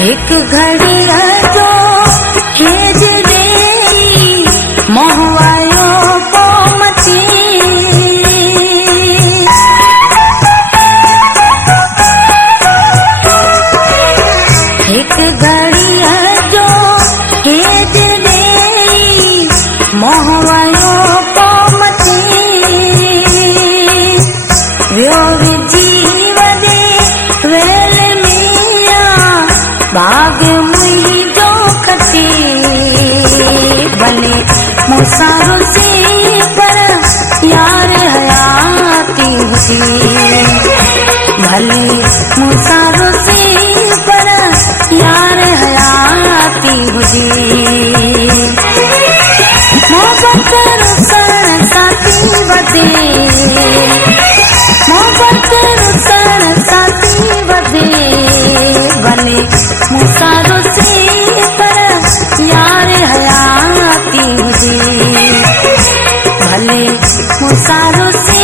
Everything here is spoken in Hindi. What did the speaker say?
एक घड़ी जो हेज रे मोहवायो कोमती एक घड़ी जो हेज रे मोहवायो कोमती व्यो जीव दे वेल मिया भाग मुई जो खती भले मुसारो से पर यार हयाती हुई भले मुसारो से पर यार हयाती हुई मोहब्बत रुसन साथी बदे मोहब्बत रुसन साथी बदे भले मुसारो से पर यार हयाती हुई भले मुसारो से